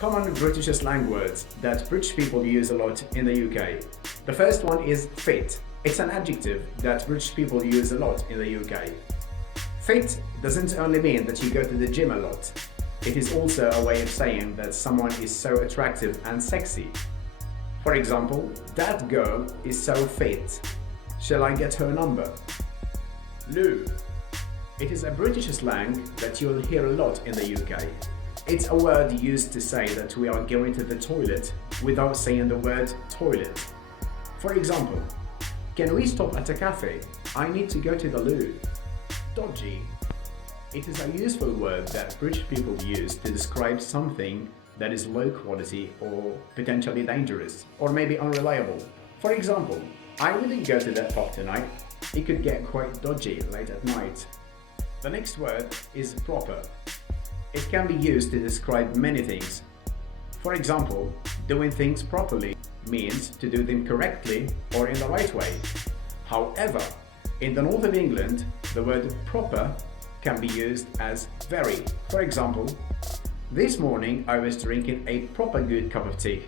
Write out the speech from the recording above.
Common British slang words that British people use a lot in the UK. The first one is fit. It's an adjective that British people use a lot in the UK. Fit doesn't only mean that you go to the gym a lot. It is also a way of saying that someone is so attractive and sexy. For example, that girl is so fit. Shall I get her number? Loo. It is a British slang that you'll hear a lot in the UK. It's a word used to say that we are going to the toilet without saying the word toilet. For example, can we stop at a cafe? I need to go to the loo. Dodgy. It is a useful word that British people use to describe something that is low quality or potentially dangerous, or maybe unreliable. For example, I wouldn't go to that pub tonight. It could get quite dodgy late at night. The next word is proper. It can be used to describe many things. For example, doing things properly means to do them correctly or in the right way. However, in the north of England, the word proper can be used as very. For example, this morning I was drinking a proper good cup of tea.